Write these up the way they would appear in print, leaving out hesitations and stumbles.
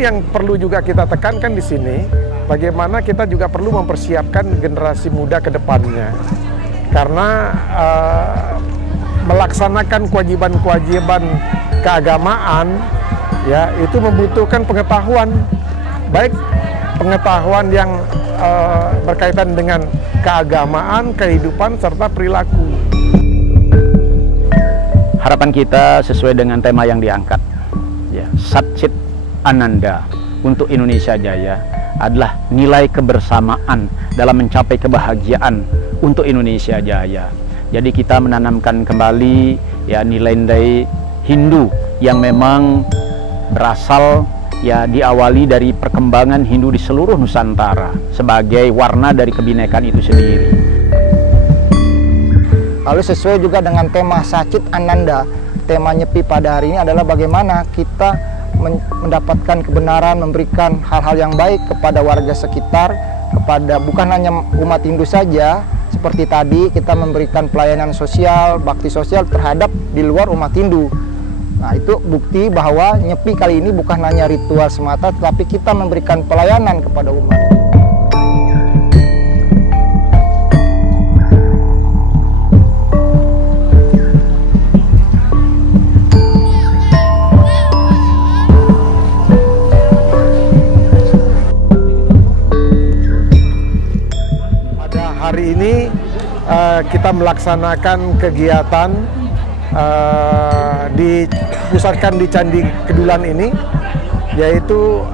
yang perlu juga kita tekankan di sini, bagaimana kita juga perlu mempersiapkan generasi muda ke depannya. Karena melaksanakan kewajiban-kewajiban keagamaan, ya, itu membutuhkan pengetahuan, baik pengetahuan yang berkaitan dengan keagamaan, kehidupan, serta perilaku. Harapan kita sesuai dengan tema yang diangkat, ya, Sat Chit Ananda untuk Indonesia Jaya adalah nilai kebersamaan dalam mencapai kebahagiaan untuk Indonesia Jaya. Jadi kita menanamkan kembali, ya, nilai-nilai Hindu yang memang berasal, ya, diawali dari perkembangan Hindu di seluruh Nusantara sebagai warna dari kebinekaan itu sendiri. Lalu sesuai juga dengan tema Sat Chit Ananda, tema Nyepi pada hari ini adalah bagaimana kita mendapatkan kebenaran, memberikan hal-hal yang baik kepada warga sekitar, kepada bukan hanya umat Hindu saja. Seperti tadi kita memberikan pelayanan sosial, bakti sosial terhadap di luar umat Hindu. Nah, itu bukti bahwa Nyepi kali ini bukan hanya ritual semata, tetapi kita memberikan pelayanan kepada umat. Pada hari ini kita melaksanakan kegiatan dipusatkan di Candi Kedulan ini, yaitu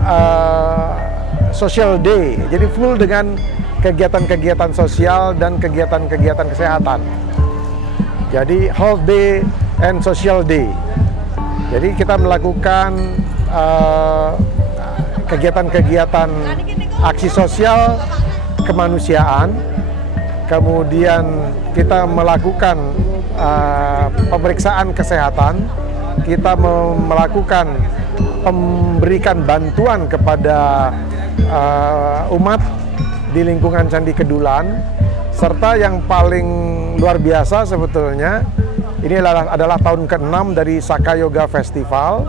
Social Day. Jadi full dengan kegiatan-kegiatan sosial dan kegiatan-kegiatan kesehatan. Jadi Health Day and Social Day. Jadi kita melakukan kegiatan-kegiatan aksi sosial kemanusiaan, kemudian kita melakukan pemeriksaan kesehatan, kita melakukan memberikan bantuan kepada umat di lingkungan Candi Kedulan, serta yang paling luar biasa sebetulnya, ini adalah tahun ke-6 dari Saka Yoga Festival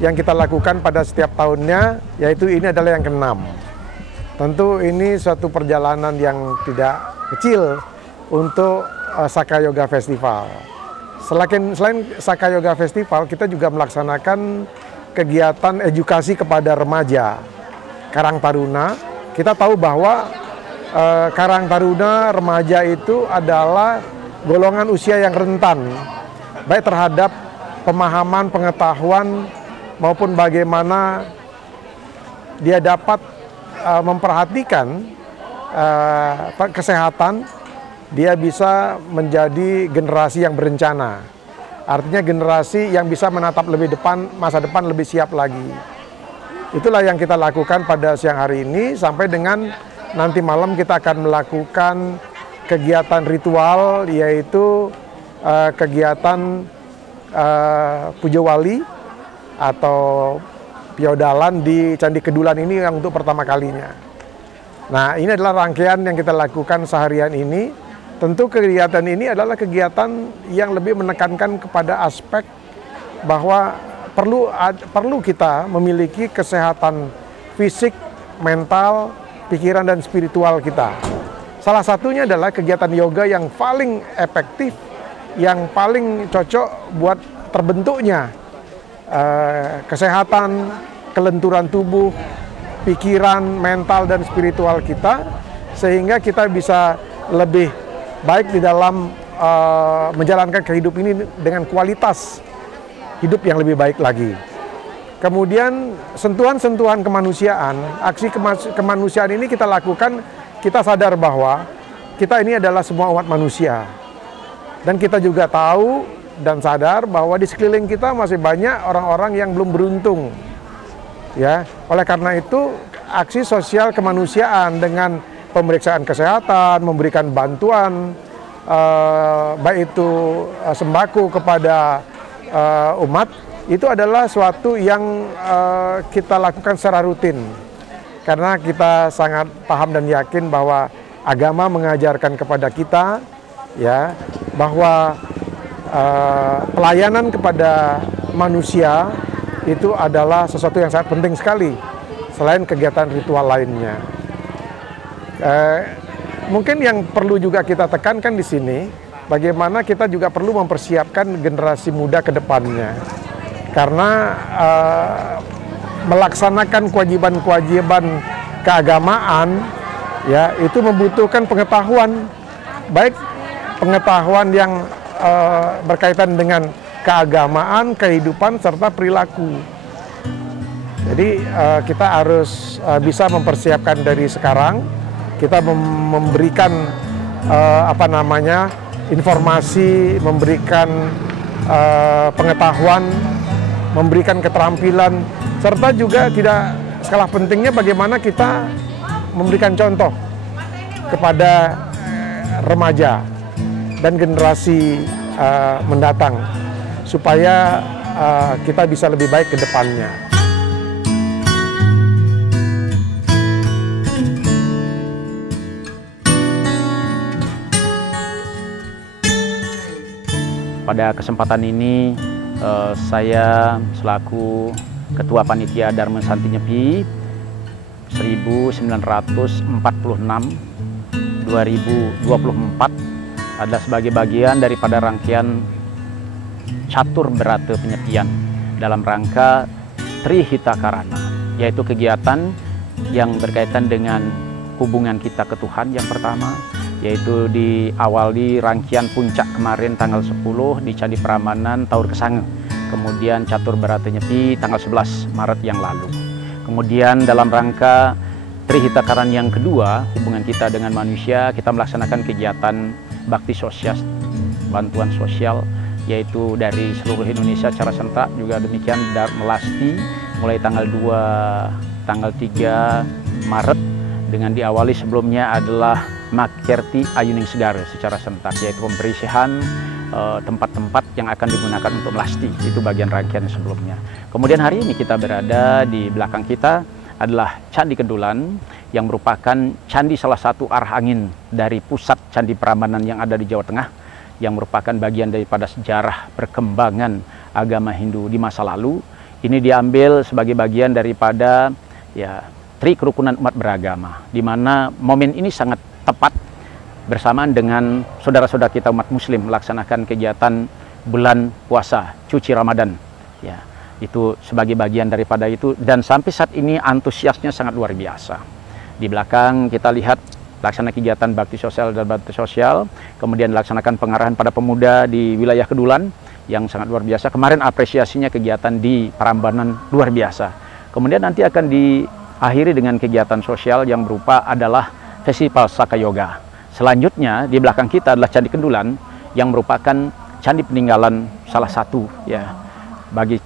yang kita lakukan pada setiap tahunnya, yaitu ini adalah yang ke-6. Tentu ini suatu perjalanan yang tidak kecil untuk Saka Yoga Festival. Selain Saka Yoga Festival, kita juga melaksanakan kegiatan edukasi kepada remaja Karang Taruna. Kita tahu bahwa Karang Taruna remaja itu adalah golongan usia yang rentan, baik terhadap pemahaman, pengetahuan, maupun bagaimana dia dapat memperhatikan kesehatan. Dia bisa menjadi generasi yang berencana. Artinya generasi yang bisa menatap lebih depan, masa depan lebih siap lagi. Itulah yang kita lakukan pada siang hari ini, sampai dengan nanti malam kita akan melakukan kegiatan ritual, yaitu kegiatan Puja Wali atau Piodalan di Candi Kedulan ini yang untuk pertama kalinya. Nah, ini adalah rangkaian yang kita lakukan seharian ini. Tentu kegiatan ini adalah kegiatan yang lebih menekankan kepada aspek bahwa perlu kita memiliki kesehatan fisik, mental, pikiran, dan spiritual kita. Salah satunya adalah kegiatan yoga yang paling efektif, yang paling cocok buat terbentuknya kesehatan, kelenturan tubuh, pikiran, mental, dan spiritual kita, sehingga kita bisa lebih baik di dalam menjalankan kehidupan ini dengan kualitas hidup yang lebih baik lagi. Kemudian sentuhan-sentuhan kemanusiaan, aksi kemanusiaan ini kita lakukan, kita sadar bahwa kita ini adalah semua umat manusia. Dan kita juga tahu dan sadar bahwa di sekeliling kita masih banyak orang-orang yang belum beruntung. Ya, oleh karena itu aksi sosial kemanusiaan dengan pemeriksaan kesehatan, memberikan bantuan, baik itu sembako kepada umat, itu adalah suatu yang kita lakukan secara rutin. Karena kita sangat paham dan yakin bahwa agama mengajarkan kepada kita, ya, bahwa pelayanan kepada manusia itu adalah sesuatu yang sangat penting sekali. selain kegiatan ritual lainnya. Mungkin yang perlu juga kita tekankan di sini, bagaimana kita juga perlu mempersiapkan generasi muda ke depannya. Karena melaksanakan kewajiban-kewajiban keagamaan, ya, itu membutuhkan pengetahuan, baik pengetahuan yang berkaitan dengan keagamaan, kehidupan, serta perilaku. Jadi kita harus bisa mempersiapkan dari sekarang. Kita memberikan informasi, memberikan pengetahuan, memberikan keterampilan, serta juga tidak kalah pentingnya bagaimana kita memberikan contoh kepada remaja dan generasi mendatang supaya kita bisa lebih baik ke depannya. Pada kesempatan ini saya selaku Ketua Panitia Dharma Santi Nyepi 1946-2024 adalah sebagai bagian daripada rangkaian Catur Berata Penyepian dalam rangka Trihita Karana, yaitu kegiatan yang berkaitan dengan hubungan kita ke Tuhan yang pertama, yaitu diawali rangkaian puncak kemarin tanggal 10 di Candi Prambanan Taur Kesange, kemudian Catur Berata Nyepi tanggal 11 Maret yang lalu. Kemudian dalam rangka Trihita Karana yang kedua, hubungan kita dengan manusia, kita melaksanakan kegiatan bakti sosial, bantuan sosial, yaitu dari seluruh Indonesia secara serentak, juga demikian Melasti mulai tanggal 2, tanggal 3 Maret, dengan diawali sebelumnya adalah Makerti Ayuning Segara secara serentak, yaitu pembersihan tempat-tempat yang akan digunakan untuk Melasti. Itu bagian rangkaian sebelumnya. Kemudian hari ini kita berada di belakang kita adalah Candi Kedulan, yang merupakan candi salah satu arah angin dari pusat Candi Prambanan yang ada di Jawa Tengah, yang merupakan bagian daripada sejarah perkembangan agama Hindu di masa lalu. Ini diambil sebagai bagian daripada Tri Kerukunan Umat Beragama, di mana momen ini sangat tepat bersamaan dengan saudara-saudara kita umat Muslim melaksanakan kegiatan bulan puasa, cuci Ramadan. Ya, itu sebagai bagian daripada itu, dan sampai saat ini antusiasnya sangat luar biasa. Di belakang kita lihat laksana kegiatan bakti sosial dan bakti sosial, kemudian dilaksanakan pengarahan pada pemuda di wilayah Kedulan yang sangat luar biasa. Kemarin apresiasinya kegiatan di Prambanan luar biasa. Kemudian nanti akan diakhiri dengan kegiatan sosial yang berupa adalah Festival Saka Yoga. Selanjutnya di belakang kita adalah Candi Kedulan yang merupakan candi peninggalan salah satu bagi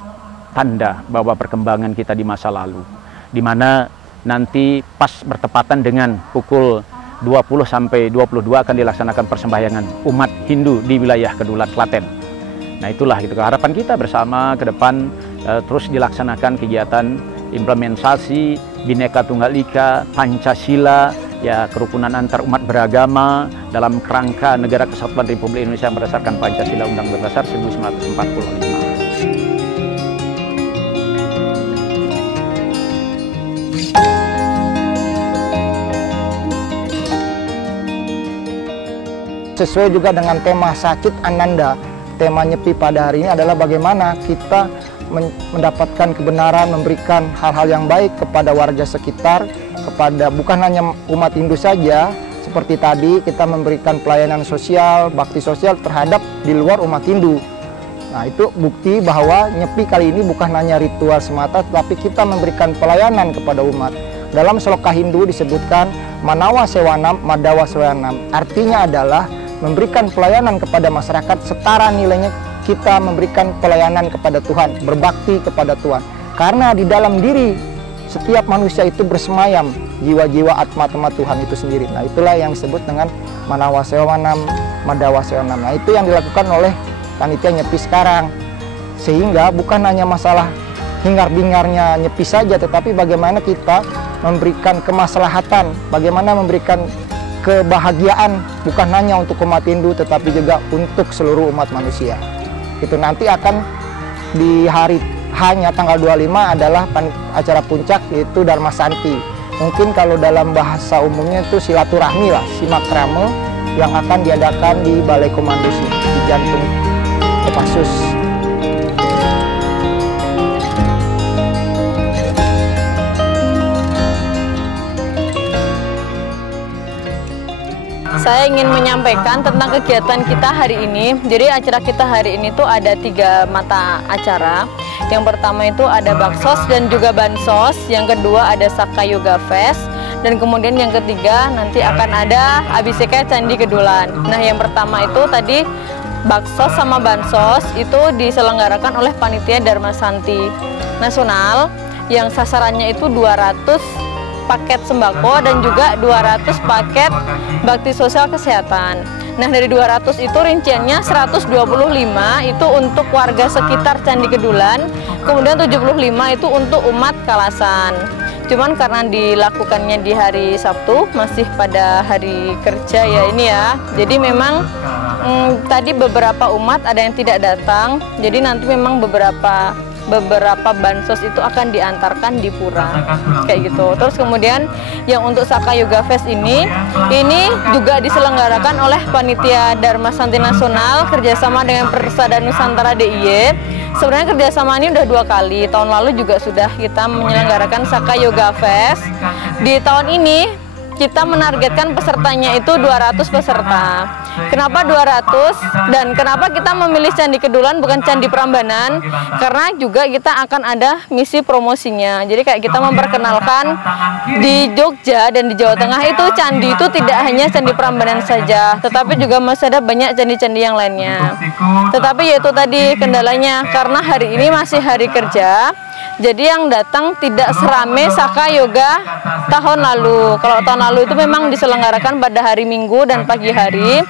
tanda bahwa perkembangan kita di masa lalu, di mana nanti pas bertepatan dengan pukul 20 sampai 22 akan dilaksanakan persembahyangan umat Hindu di wilayah Kedulan, Klaten. Nah, itulah gitu harapan kita bersama ke depan, terus dilaksanakan kegiatan implementasi Bhinneka Tunggal Ika, Pancasila, kerukunan antar umat beragama dalam kerangka Negara Kesatuan Republik Indonesia berdasarkan Pancasila Undang-Undang Dasar 1945. Sesuai juga dengan tema Sacit Ananda, tema Nyepi pada hari ini adalah bagaimana kita mendapatkan kebenaran, memberikan hal-hal yang baik kepada warga sekitar, kepada bukan hanya umat Hindu saja, seperti tadi kita memberikan pelayanan sosial, bakti sosial terhadap di luar umat Hindu. Nah, itu bukti bahwa Nyepi kali ini bukan hanya ritual semata, tetapi kita memberikan pelayanan kepada umat. Dalam sloka Hindu disebutkan Manawa Sewanam, Madawa Sewanam. Artinya adalah memberikan pelayanan kepada masyarakat setara nilainya kita memberikan pelayanan kepada Tuhan, berbakti kepada Tuhan. Karena di dalam diri setiap manusia itu bersemayam jiwa-jiwa atma-atma Tuhan itu sendiri. Nah, itulah yang disebut dengan Manawa Sewanam, Madawa Sewanam. Nah, itu yang dilakukan oleh panitia Nyepi sekarang. Sehingga bukan hanya masalah hingar-bingarnya Nyepi saja, tetapi bagaimana kita memberikan kemaslahatan, bagaimana memberikan kebahagiaan bukan hanya untuk umat Hindu tetapi juga untuk seluruh umat manusia. Itu nanti akan di hari hanya tanggal 25 adalah acara puncak, yaitu Dharma Santi. Mungkin kalau dalam bahasa umumnya itu silaturahmi lah, simakrame, yang akan diadakan di Balai Komando di jantung Kopassus. Saya ingin menyampaikan tentang kegiatan kita hari ini. Jadi acara kita hari ini tuh ada 3 mata acara. Yang pertama itu ada Baksos dan juga Bansos. Yang kedua ada Saka Yoga Fest. Dan kemudian yang ketiga nanti akan ada Abiseka Candi Kedulan. Nah yang pertama itu tadi Baksos sama Bansos itu diselenggarakan oleh Panitia Dharma Santi Nasional yang sasarannya itu 200 paket sembako dan juga 200 paket bakti sosial kesehatan. Nah dari 200 itu rinciannya 125 itu untuk warga sekitar Candi Kedulan, kemudian 75 itu untuk umat Kalasan. Cuman karena dilakukannya di hari Sabtu, masih pada hari kerja ya ini ya. Jadi memang tadi beberapa umat ada yang tidak datang, jadi nanti memang beberapa bansos itu akan diantarkan di pura kayak gitu. Terus kemudian yang untuk Saka Yoga Fest ini juga diselenggarakan oleh Panitia Dharma Santi Nasional kerjasama dengan Persada Nusantara DIY. Sebenarnya kerjasama ini udah 2 kali. Tahun lalu juga sudah kita menyelenggarakan Saka Yoga Fest. Di tahun ini kita menargetkan pesertanya itu 200 peserta. Kenapa 200 dan kenapa kita memilih Candi Kedulan bukan Candi Prambanan? Karena juga kita akan ada misi promosinya. Jadi kayak kita memperkenalkan di Jogja dan di Jawa Tengah itu candi itu tidak hanya Candi Prambanan saja, tetapi juga masih ada banyak candi-candi yang lainnya. Tetapi yaitu tadi kendalanya karena hari ini masih hari kerja. Jadi yang datang tidak serame Saka Yoga tahun lalu. Kalau tahun lalu itu memang diselenggarakan pada hari Minggu dan pagi hari.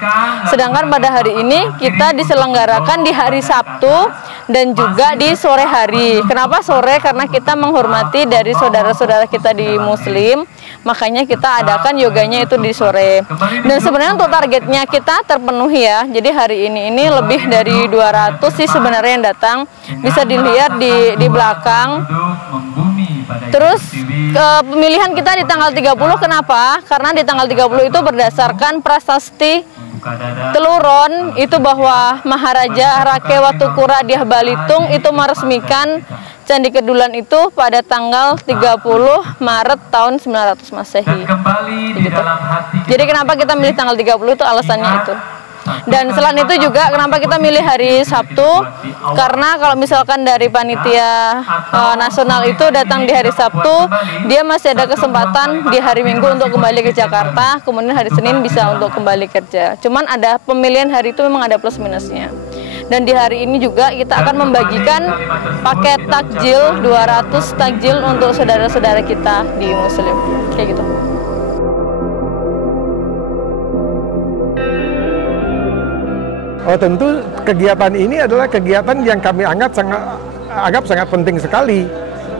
Sedangkan pada hari ini kita diselenggarakan di hari Sabtu dan juga di sore hari. Kenapa sore? Karena kita menghormati dari saudara-saudara kita di Muslim. Makanya kita adakan yoganya itu di sore. Dan sebenarnya untuk targetnya kita terpenuhi ya. Jadi hari ini lebih dari 200 sih sebenarnya yang datang. Bisa dilihat di belakang. Terus pemilihan kita di tanggal 30 kenapa? Karena di tanggal 30 itu berdasarkan prasasti Teluron itu bahwa Maharaja Rakewattukura Dyah Balitung itu meresmikan Candi Kedulan itu pada tanggal 30 Maret tahun 900 Masehi. Gitu. Jadi kenapa kita milih tanggal 30 itu alasannya itu. Dan selain itu juga kenapa kita milih hari Sabtu, karena kalau misalkan dari panitia nasional itu datang di hari Sabtu, dia masih ada kesempatan di hari Minggu untuk kembali ke Jakarta, kemudian hari Senin bisa untuk kembali kerja. Cuman ada pemilihan hari itu memang ada plus minusnya. Dan di hari ini juga kita akan membagikan paket takjil, 200 takjil untuk saudara-saudara kita di Muslim, kayak gitu. Oh tentu kegiatan ini adalah kegiatan yang kami anggap sangat penting sekali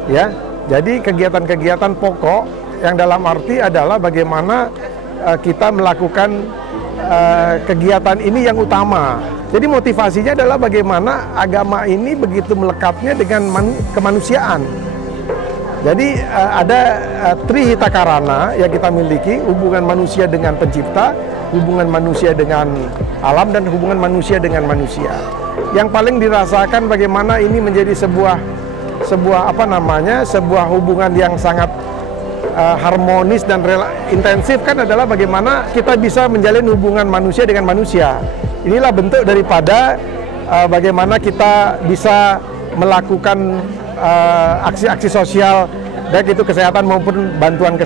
ya. Jadi kegiatan-kegiatan pokok yang dalam arti adalah bagaimana kita melakukan kegiatan ini yang utama. Jadi motivasinya adalah bagaimana agama ini begitu melekatnya dengan kemanusiaan. Jadi ada Trihita Karana yang kita miliki, hubungan manusia dengan pencipta, hubungan manusia dengan alam, dan hubungan manusia dengan manusia. Yang paling dirasakan bagaimana ini menjadi sebuah hubungan yang sangat harmonis dan intensif kan adalah bagaimana kita bisa menjalin hubungan manusia dengan manusia. Inilah bentuk daripada bagaimana kita bisa melakukan aksi-aksi sosial, baik itu kesehatan maupun bantuan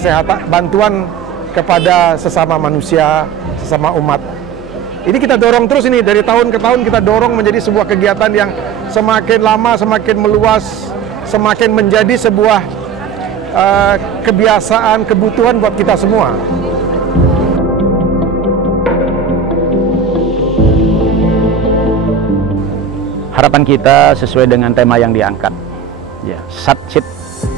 kepada sesama manusia, sesama umat. Ini kita dorong terus ini, dari tahun ke tahun kita dorong menjadi sebuah kegiatan yang semakin lama semakin meluas, semakin menjadi sebuah kebiasaan, kebutuhan buat kita semua. Harapan kita sesuai dengan tema yang diangkat, ya, Sat Chit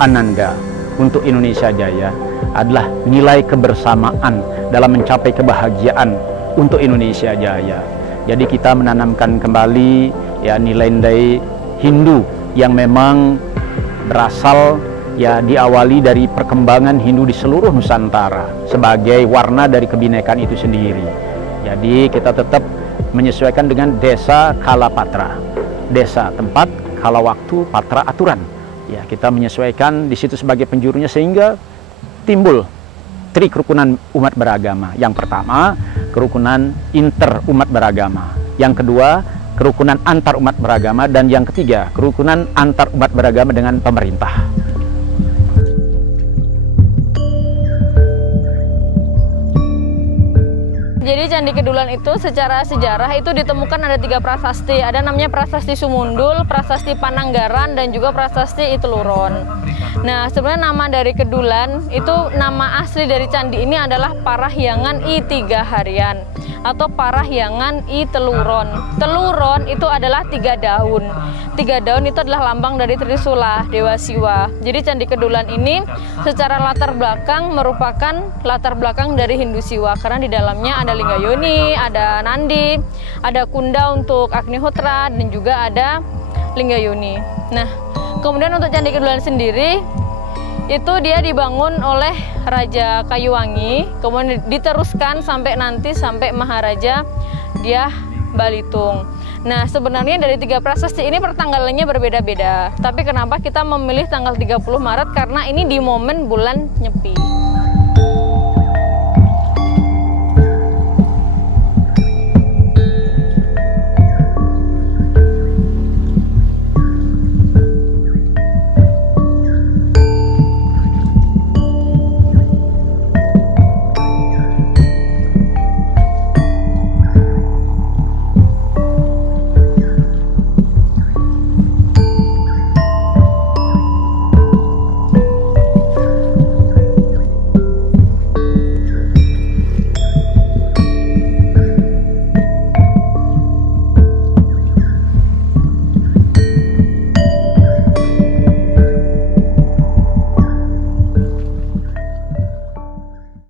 Ananda untuk Indonesia Jaya adalah nilai kebersamaan dalam mencapai kebahagiaan untuk Indonesia Jaya. Jadi kita menanamkan kembali ya nilai-nilai Hindu yang memang berasal ya diawali dari perkembangan Hindu di seluruh Nusantara sebagai warna dari kebinekaan itu sendiri. Jadi kita tetap menyesuaikan dengan desa kala patra, desa tempat kala waktu patra aturan. Ya, kita menyesuaikan di situ sebagai penjurunya sehingga timbul tri kerukunan umat beragama. Yang pertama, kerukunan inter umat beragama. Yang kedua, kerukunan antar umat beragama, dan yang ketiga, kerukunan antar umat beragama dengan pemerintah. Jadi Candi Kedulan itu secara sejarah itu ditemukan ada 3 prasasti. Ada namanya Prasasti Sumundul, Prasasti Pananggaran, dan juga Prasasti Iteluron. Nah, sebenarnya nama dari Kedulan itu nama asli dari candi ini adalah Parahyangan I Tiga Harian atau Parahyangan I Teluron. Teluron itu adalah 3 daun. 3 daun itu adalah lambang dari Trisula, Dewa Siwa. Jadi Candi Kedulan ini secara latar belakang merupakan latar belakang dari Hindu Siwa karena di dalamnya ada Linggayoni, ada Nandi, ada Kunda untuk Agnihotra, dan juga ada Linggayoni. Nah, kemudian untuk Candi Kedulan sendiri itu dia dibangun oleh Raja Kayuwangi, kemudian diteruskan sampai Maharaja Dyah Balitung. Nah, sebenarnya dari 3 prasasti ini pertanggalannya berbeda-beda. Tapi kenapa kita memilih tanggal 30 Maret? Karena ini di momen bulan Nyepi.